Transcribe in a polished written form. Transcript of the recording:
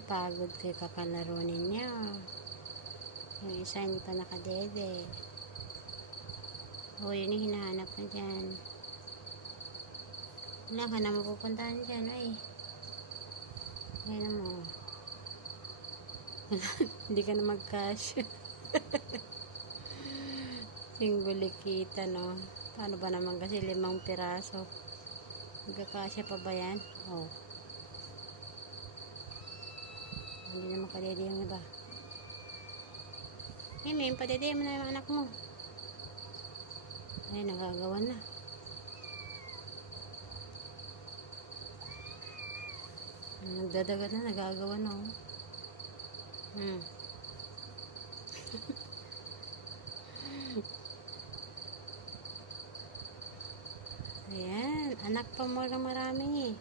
napagod kay kakalaro ninyo. Yung isa hindi pa nakadede. O, yun yung hinahanap na dyan. Wala ka na mapupuntahan dyan, ay. Ayan mo. Hindi ka na mag-cash. Singgulikita, no? Paano ba naman kasi 5 piraso? Magkakasya pa ba yan? Oh. Hindi na makadede yung iba. Ngayon, padede mo na yung anak mo. Ay, nagagawa na. Nagdadagat na, nagagawa na, oh. Ayan, anak pa mo lang marami, eh.